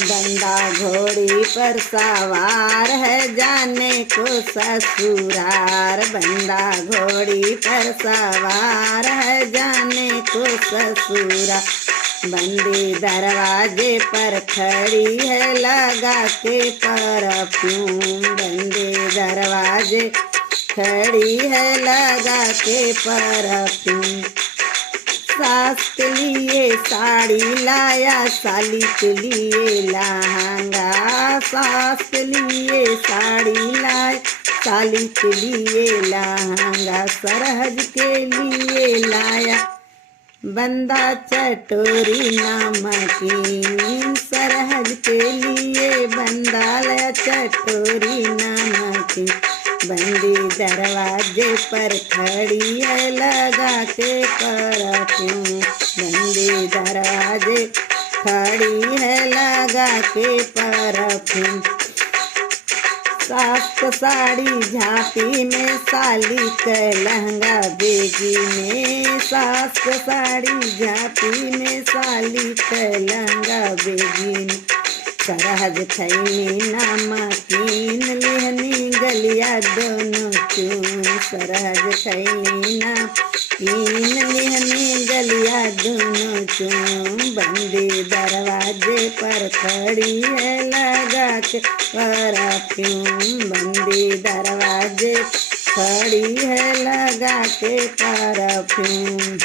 बंदा घोड़ी पर सवार है जाने को ससुरार। बंदा घोड़ी पर सवार है जाने को ससुरार। बंदी दरवाजे पर खड़ी है लगा के परफ्यूम। बंदी दरवाजे खड़ी है लगा के परफ्यूम। सास के लिए साड़ी लाया साली के लिए लहंगा। सास के लिए साड़ी लाया साली के लिए लहंगा। सरहज के लिए लाया बंदा चटोरी नमकीन। सरहज के लिए बंदा लाया चटोरी नमकीन। बंदी दरवाजे पर खड़ी है लगा के परफ्यूम। बंदी दरवाजे खड़ी है लगा के परफ्यूम। सास को साड़ी झांपी में साली का लहंगा बेगी में। सास को साड़ी झांपी में साली का लहंगा बेगी में। सरहज खैनी नमकीन लिहनी गलिया दोनों चूम। सरहज खैनी नमकीन लिहनी गलिया दोनों चूम। बंदी दरवाजे पर खड़ी है लगा के परफ्यूम। बंदी दरवाजे खड़ी है लगा के परफ्यूम।